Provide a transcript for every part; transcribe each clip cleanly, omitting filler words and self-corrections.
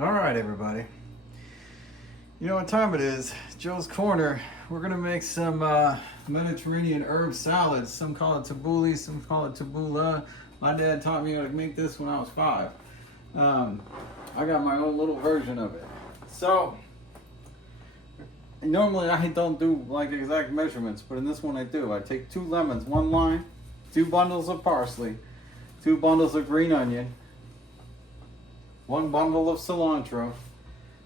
All right, everybody. You know what time it is? Joe's Corner. We're gonna make some Mediterranean herb salads. Some call it tabbouleh, some call it tabbouleh. My dad taught me how to make this when I was 5. I got my own little version of it. So, normally I don't do like exact measurements, but in this one I do. I take 2 lemons, 1 lime, 2 bundles of parsley, 2 bundles of green onion, 1 bundle of cilantro,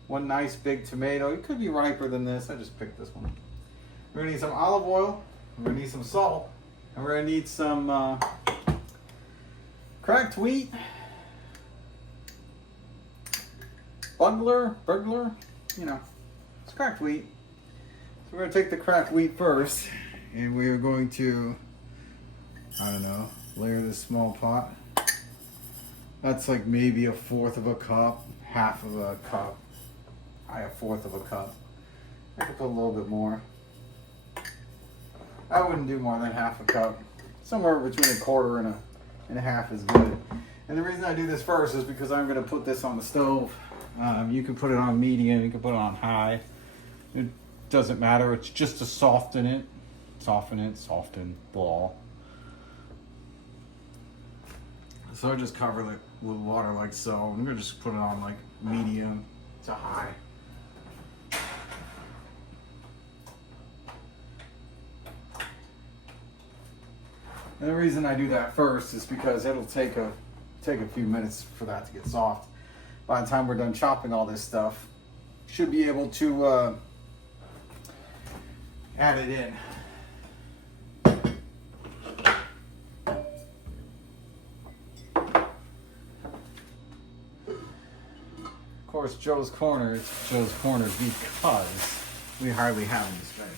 1 nice big tomato. It could be riper than this. I just picked this one. We're gonna need some olive oil. We're gonna need some salt, and we're gonna need some cracked wheat, Bulgur, you know, it's cracked wheat. So we're gonna take the cracked wheat first, and we're going to, I don't know, layer this small pot. That's like maybe 1/4 of a cup, 1/2 of a cup. I have 1/4 of a cup. I could put a little bit more. I wouldn't do more than 1/2 a cup. Somewhere between 1/4 and a 1/2 is good. And the reason I do this first is because I'm going to put this on the stove. You can put it on medium, you can put it on high. It doesn't matter. It's just to soften it, soften ball. So I just cover it with water like so. I'm gonna just put it on like medium to high. And the reason I do that first is because it'll take a few minutes for that to get soft. By the time we're done chopping all this stuff, should be able to add it in. Of course, Joe's Corner is Joe's Corner because we hardly have any space.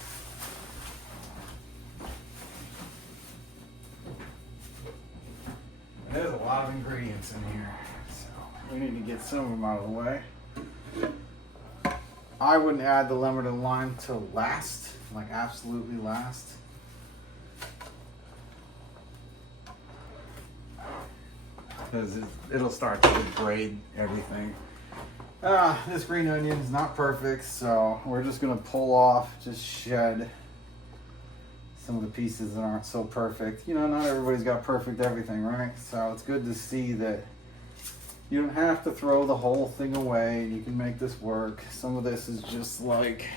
There's a lot of ingredients in here, so we need to get some of them out of the way. I wouldn't add the lemon and lime till last, like absolutely last. Because it'll start to degrade everything. This green onion is not perfect, so we're just gonna pull off, just shed some of the pieces that aren't so perfect. You know, not everybody's got perfect everything, right? So it's good to see that you don't have to throw the whole thing away. You can make this work. Some of this is just like,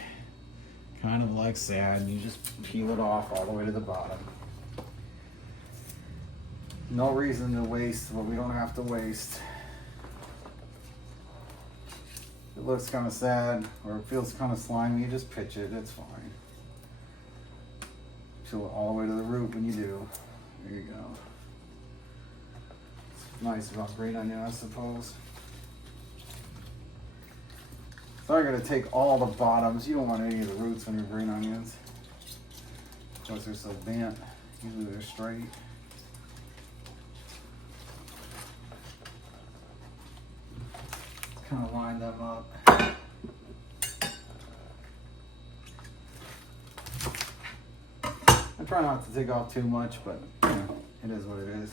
kind of like sand. You just peel it off all the way to the bottom. No reason to waste what we don't have to waste. If it looks kind of sad or it feels kind of slimy, you just pitch it. It's fine. Peel it all the way to the root when you do. There you go. It's nice about green onion, I suppose. So I'm going to take all the bottoms. You don't want any of the roots on your green onions because they're so bent. Usually they're straight. Kind of line them up. I try not to take off too much, but you know, it is what it is.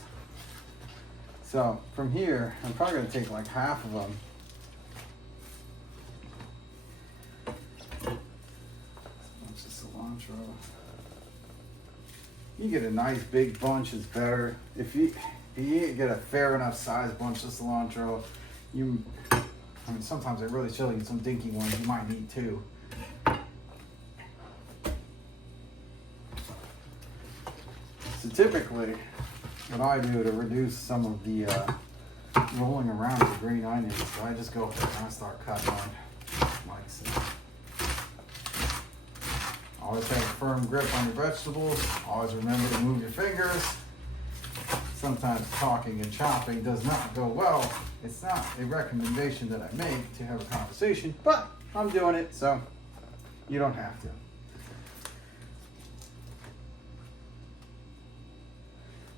So from here, I'm probably going to take like 1/2 of them. Bunch of cilantro. You get a nice big bunch is better. If you get a fair enough size bunch of cilantro, I mean, sometimes they're really chilly and some dinky ones you might need too. So typically, what I do to reduce some of the rolling around the green onions, so I just go and I start cutting on like so. Always have a firm grip on your vegetables. Always remember to move your fingers. Sometimes talking and chopping does not go well. It's not a recommendation that I make to have a conversation, but I'm doing it, so you don't have to.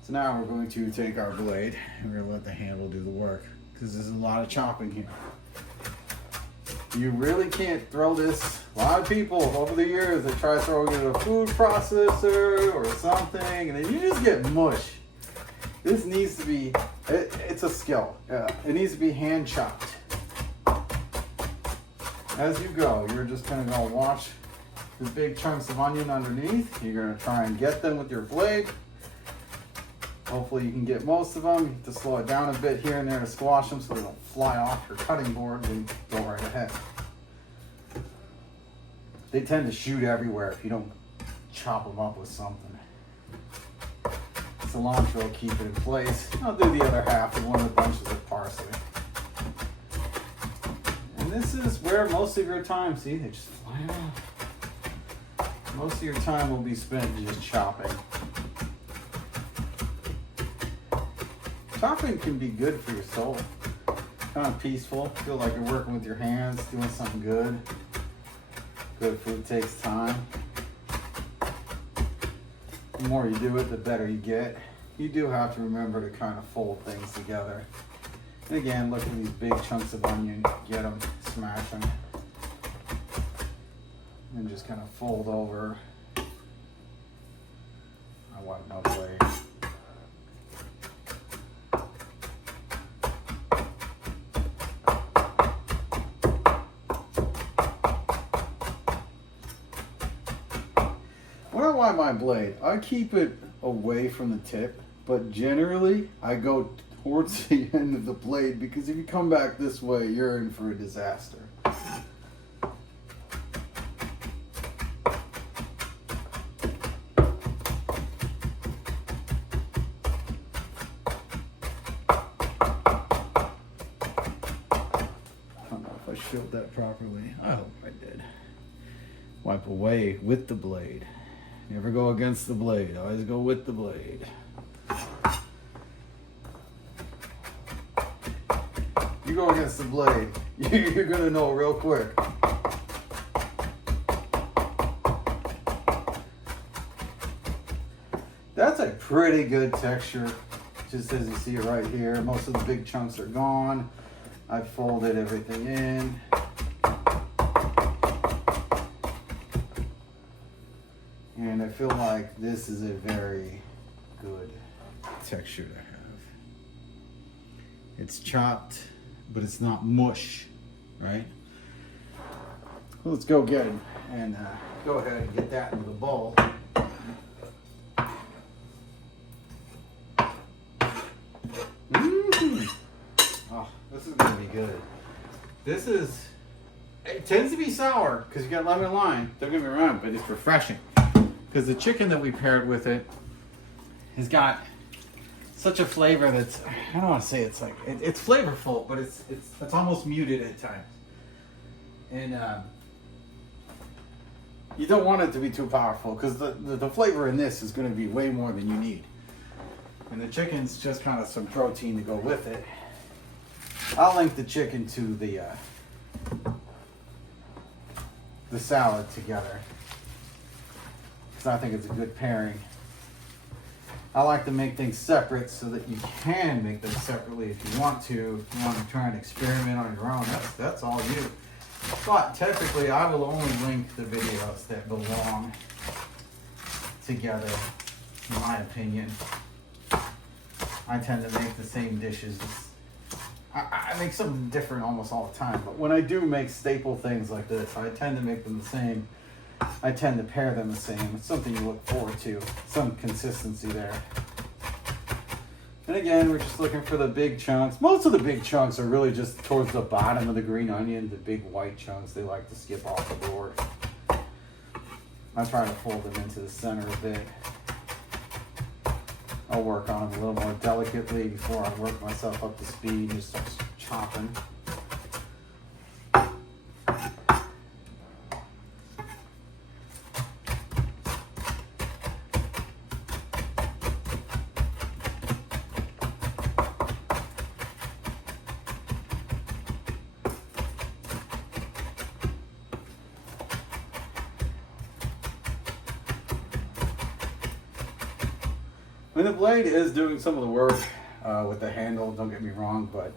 So now we're going to take our blade and we're going to let the handle do the work because there's a lot of chopping here. You really can't throw this. A lot of people over the years, they try throwing it in a food processor or something, and then you just get mush. This needs to be, it's a skill. Yeah, it needs to be hand chopped. as you go, you're just gonna go watch the big chunks of onion underneath. You're gonna try and get them with your blade. Hopefully you can get most of them. You have to slow it down a bit here and there to squash them so they don't fly off your cutting board. They go right ahead. They tend to shoot everywhere if you don't chop them up with something. Cilantro will keep it in place. I'll do the other half of one of the bunches of parsley. And this is where most of your time, see, they just fly off. Most of your time will be spent just chopping. Chopping can be good for your soul. Kind of peaceful. Feel like you're working with your hands, doing something good. Good food takes time. The more you do it, the better you get. You do have to remember to kind of fold things together. And again, look at these big chunks of onion. Get them, smash them. And just kind of fold over. I want another way. When I wipe my blade, I keep it away from the tip, but generally I go towards the end of the blade because if you come back this way, you're in for a disaster. I don't know if I showed that properly. I hope I did. Wipe away with the blade. Never go against the blade. Always go with the blade. You go against the blade, you're gonna know real quick. That's a pretty good texture, just as you see it right here. Most of the big chunks are gone. I folded everything in. And I feel like this is a very good texture to have. It's chopped, but it's not mush, right? Well, let's go get it and go ahead and get that into the bowl. Oh, this is gonna be good. It tends to be sour because you got lemon and lime. Don't get me wrong, but it's refreshing. Because the chicken that we paired with it has got such a flavor that's, I don't want to say it's like, it's flavorful, but it's almost muted at times. And you don't want it to be too powerful because the flavor in this is going to be way more than you need. And the chicken's just kind of some protein to go with it. I'll link the chicken to the salad together. Because I think it's a good pairing. I like to make things separate so that you can make them separately if you want to. If you want to try and experiment on your own, that's all you. But typically, I will only link the videos that belong together, in my opinion. I tend to make the same dishes. I make something different almost all the time, but when I do make staple things like this, I tend to make them the same. I tend to pair them the same. It's something you look forward to. Some consistency there. And again, we're just looking for the big chunks. Most of the big chunks are really just towards the bottom of the green onion. The big white chunks, they like to skip off the board. I try to fold them into the center a bit. I'll work on them a little more delicately before I work myself up to speed and just start chopping. And the blade is doing some of the work with the handle, don't get me wrong, but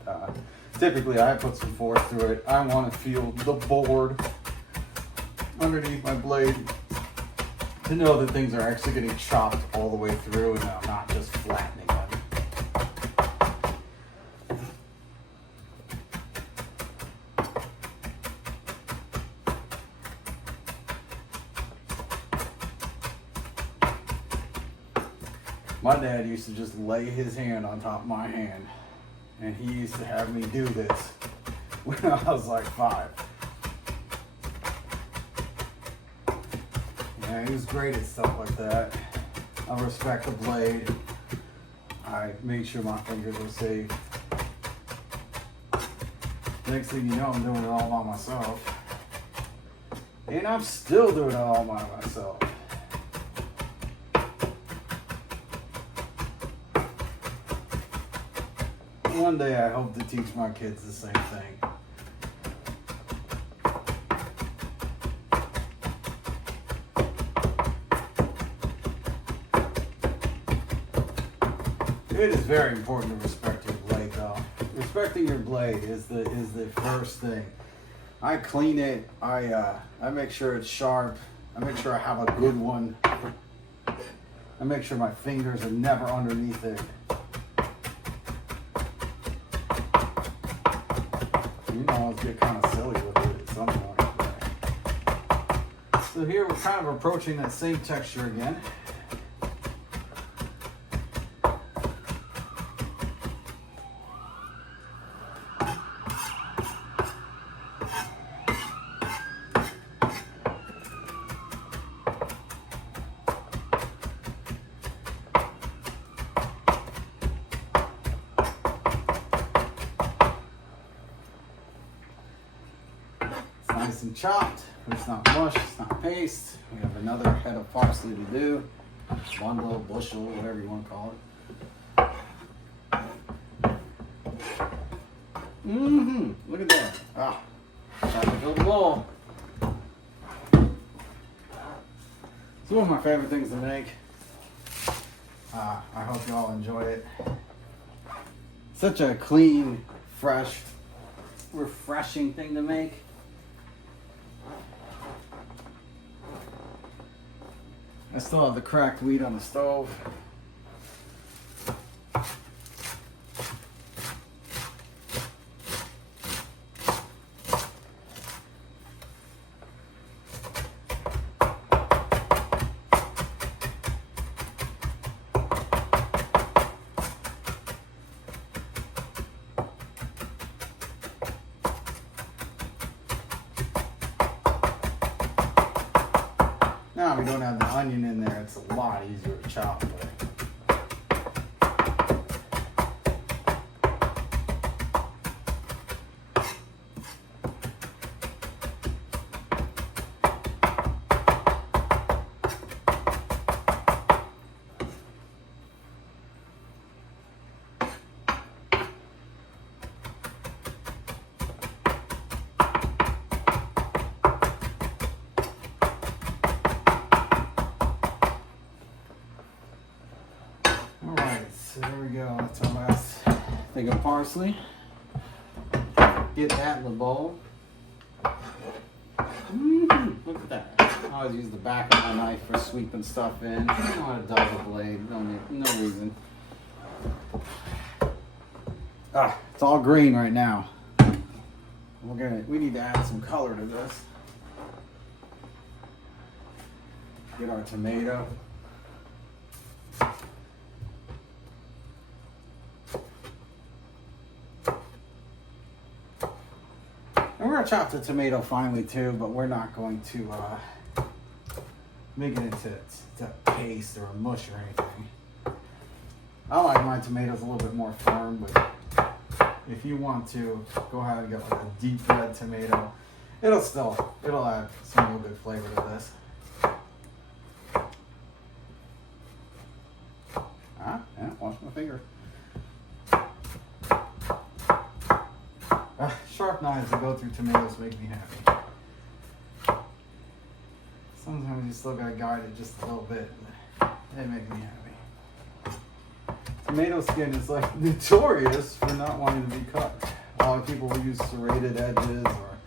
typically I put some force through it. I want to feel the board underneath my blade to know that things are actually getting chopped all the way through and I'm not just flattening them. My dad used to just lay his hand on top of my hand, and he used to have me do this when I was like 5. Yeah, he was great at stuff like that. I respect the blade. I made sure my fingers were safe. Next thing you know, I'm doing it all by myself. And I'm still doing it all by myself. One day I hope to teach my kids the same thing. It is very important to respect your blade, though. Respecting your blade is the first thing. I clean it. I make sure it's sharp. I make sure I have a good one. I make sure my fingers are never underneath it. You know, I'll get kind of silly with it at some point. So here we're kind of approaching that same texture again. Nice and chopped, but it's not mush, it's not paste. We have another head of parsley to do. Bundle, bushel, whatever you want to call it. Look at that. Ah, trying to build a bowl. It's one of my favorite things to make. I hope you all enjoy it. Such a clean, fresh, refreshing thing to make. I still have the cracked wheat on the stove. Now we don't have the onion in there, it's a lot easier to chop with. So there we go, that's our last thing of parsley. Get that in the bowl. Look at that. I always use the back of my knife for sweeping stuff in. I don't know how to dull the blade, no reason. It's all green right now. We need to add some color to this. Get our tomato. And we're going to chop the tomato finely too, but we're not going to make it into a paste or a mush or anything. I like my tomatoes a little bit more firm, but if you want to, go ahead and get like a deep red tomato. It'll add some real good flavor to this. Yeah, wash my finger. Sharp knives that go through tomatoes make me happy. Sometimes you still gotta guide it just a little bit. They make me happy. Tomato skin is like notorious for not wanting to be cut. A lot of people will use serrated edges, or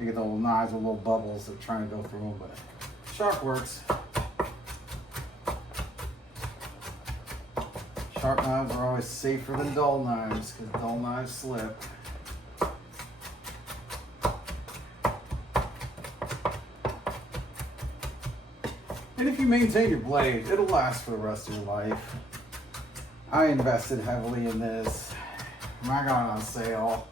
you get the little knives with little bubbles that are trying to go through them, but sharp works. Sharp knives are always safer than dull knives because dull knives slip. And if you maintain your blade, it'll last for the rest of your life. I invested heavily in this. When I got it on sale,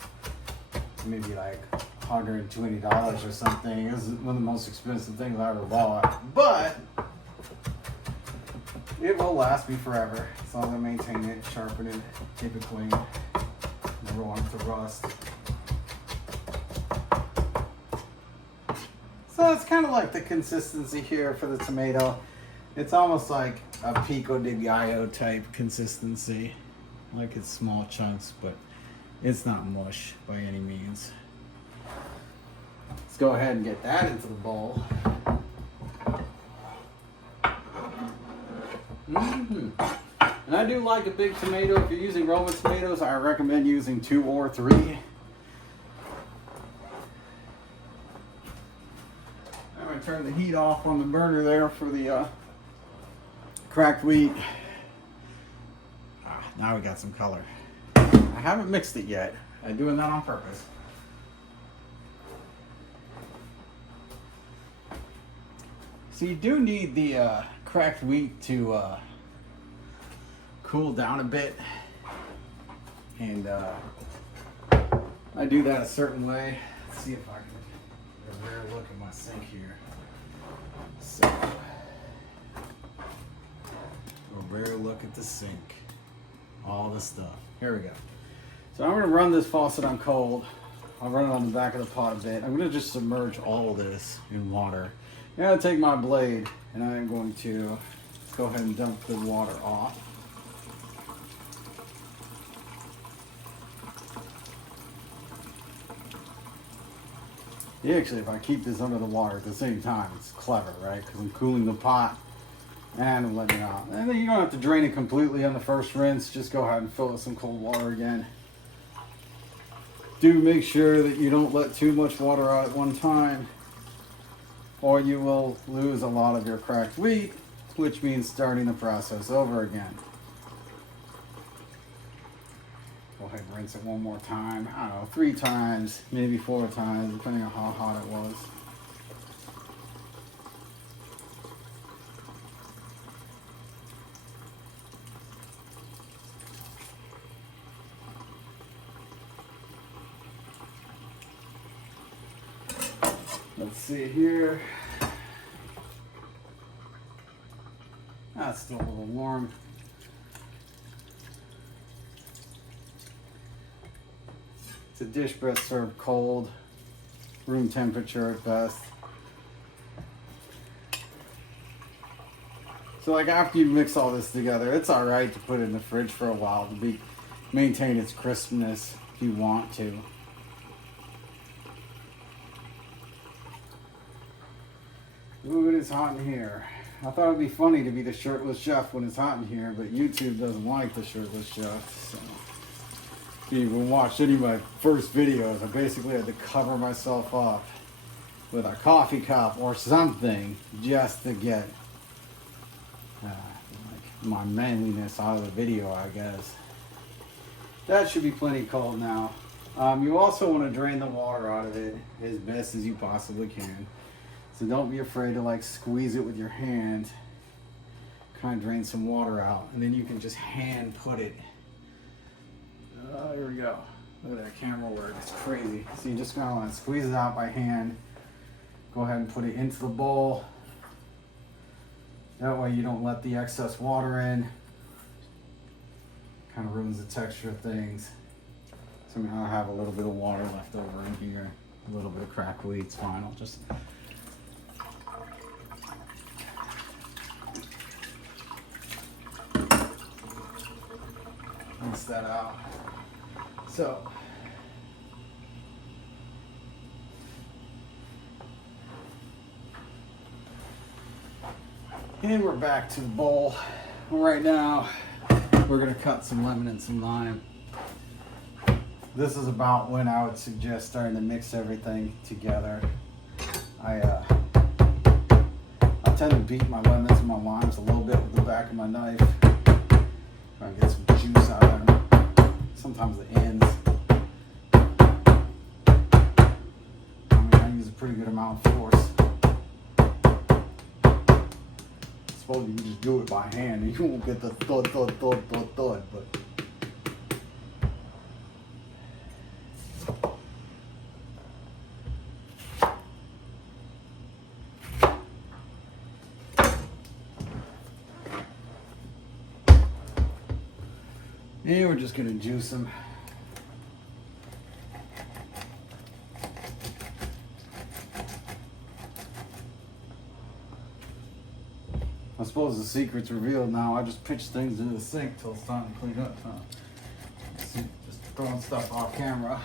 maybe like $120 or something. It was one of the most expensive things I ever bought. But it will last me forever as long as I maintain it, sharpen it, keep it clean. Never want it to rust. So it's kind of like the consistency here for the tomato. It's almost like a pico de gallo type consistency. Like it's small chunks, but it's not mush by any means. Let's go ahead and get that into the bowl. And I do like a big tomato. If you're using Roma tomatoes, I recommend using 2 or 3. I'm going to turn the heat off on the burner there for the cracked wheat. Now we got some color. I haven't mixed it yet. I'm doing that on purpose. So you do need the cracked wheat to cool down a bit. And I do that a certain way. Let's see if I can get a rare look at my sink here. So, a rare look at the sink. All the stuff. Here we go. So I'm going to run this faucet on cold. I'll run it on the back of the pot a bit. I'm going to just submerge all of this in water. I'm going to take my blade and I'm going to go ahead and dump the water off. Yeah, actually, if I keep this under the water at the same time, it's clever, right? Because I'm cooling the pot and I'm letting it out. And then you don't have to drain it completely on the first rinse. Just go ahead and fill it with some cold water again. Do make sure that you don't let too much water out at one time, or you will lose a lot of your cracked wheat, which means starting the process over again. Go ahead and rinse it one more time. I don't know, 3 times, maybe 4 times, depending on how hot it was. Let's see here. That's still a little warm. It's a dish best served cold, room temperature at best. So like after you mix all this together, it's all right to put it in the fridge for a while to maintain its crispness if you want to. Ooh, it is hot in here. I thought it'd be funny to be the shirtless chef when it's hot in here, but YouTube doesn't like the shirtless chef. So if you even watched any of my first videos, I basically had to cover myself up with a coffee cup or something just to get like my manliness out of the video, I guess. That should be plenty cold now. You also want to drain the water out of it as best as you possibly can. So don't be afraid to like squeeze it with your hand. Kind of drain some water out. And then you can just hand put it. Here we go. Look at that camera work. It's crazy. So you just kind of want to squeeze it out by hand. Go ahead and put it into the bowl. That way you don't let the excess water in. Kind of ruins the texture of things. So now I have a little bit of water left over in here. A little bit of cracked wheat. It's fine. I'll just rinse that out. So and we're back to the bowl. Right now we're going to cut some lemon and some lime. This is about when I would suggest starting to mix everything together. I tend to beat my lemons and my limes a little bit with the back of my knife. Try and get some juice out of them. Sometimes the ends. I use a pretty good amount of force. suppose you can just do it by hand and you won't get the thud, thud, thud, thud, thud, but. And we're just gonna juice them. I suppose the secret's revealed now. I just pitch things into the sink till it's time to clean up. Just throwing stuff off camera.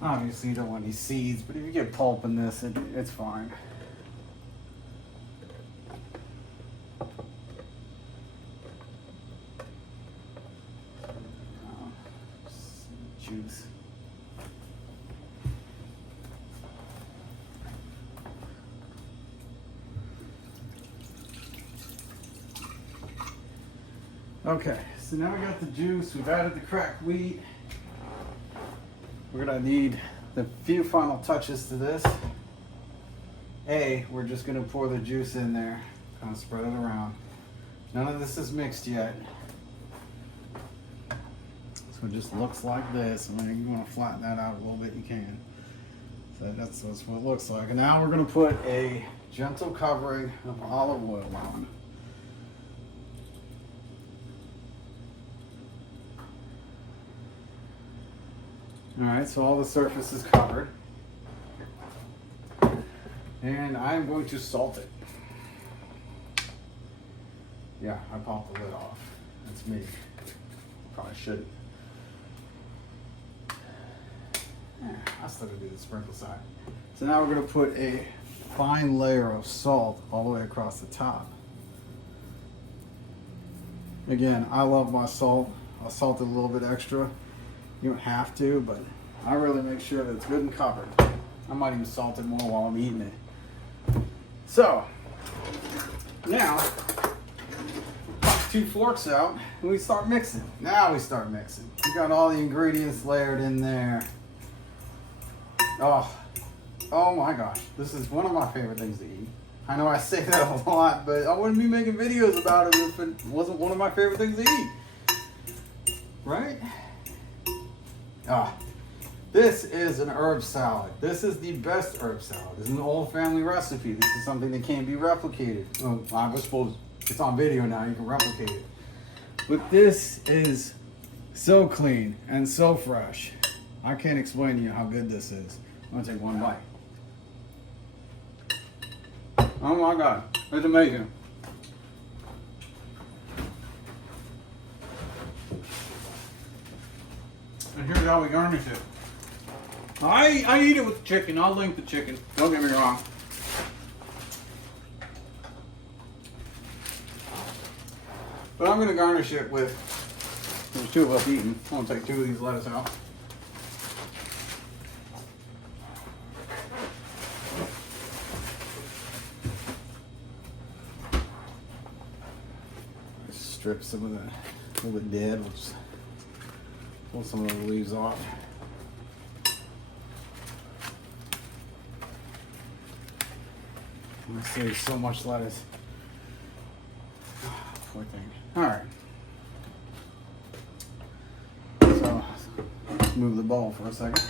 Obviously you don't want any seeds, but if you get pulp in this, it's fine. Juice. Okay, so now we got the juice, we've added the cracked wheat. We're gonna need the few final touches to this. We're just gonna pour the juice in there, kind of spread it around. None of this is mixed yet. So it just looks like this. I mean, you wanna flatten that out a little bit, you can. So that's what it looks like. And now we're gonna put a gentle covering of olive oil on. All right, so all the surface is covered. And I'm going to salt it. Yeah, I popped the lid off. That's me. Probably shouldn't. Yeah, I still gotta do the sprinkle side. So now we're gonna put a fine layer of salt all the way across the top. Again, I love my salt. I'll salt it a little bit extra. You don't have to, but I really make sure that it's good and covered. I might even salt it more while I'm eating it. So, now, pop 2 forks out and we start mixing. Now we start mixing. We got all the ingredients layered in there. Oh my gosh. This is one of my favorite things to eat. I know I say that a lot, but I wouldn't be making videos about it if it wasn't one of my favorite things to eat. Right? This is an herb salad. This is the best herb salad. This is an old family recipe. This is something that can't be replicated. Well, I suppose it's on video now, you can replicate it. But this is so clean and so fresh. I can't explain to you how good this is. I'm gonna take one bite. Oh my God, it's amazing. And here's how we garnish it. I eat it with chicken. I'll link the chicken. Don't get me wrong. But I'm going to garnish it with, there's 2 of us eating. I'm going to take 2 of these lettuce out. Strip some of the, a little bit dead. We'll just pull some of the leaves off. I save so much lettuce. Poor thing. Alright. So, let's move the bowl for a second.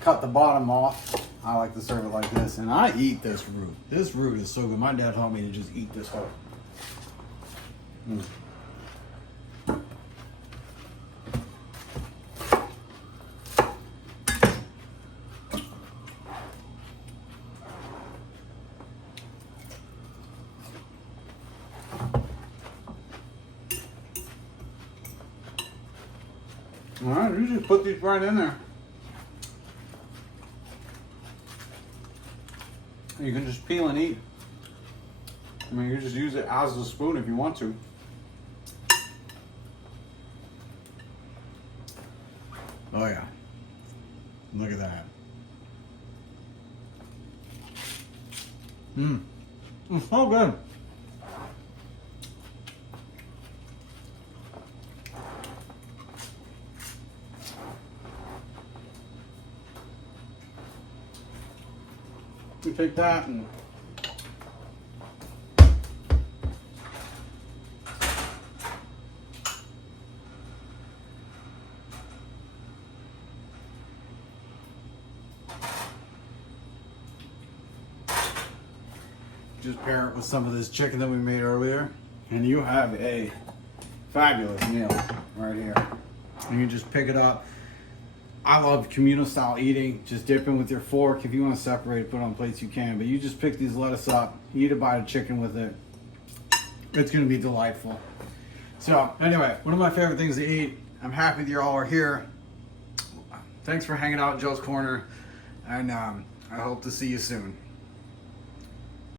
Cut the bottom off. I like to serve it like this. And I eat this root. This root is so good. My dad taught me to just eat this whole. All right, you just put these right in there. You can just peel and eat. I mean, you can just use it as a spoon if you want to. Oh yeah. Look at that. Mmm. It's so good. You take that and just pair it with some of this chicken that we made earlier, and you have a fabulous meal right here. And you just pick it up. I love communal style eating. Just dip in with your fork. If you want to separate it, put it on plates, you can. But you just pick these lettuce up, eat a bite of chicken with it. It's going to be delightful. So anyway, one of my favorite things to eat. I'm happy that you all are here. Thanks for hanging out at Joe's Corner. And I hope to see you soon.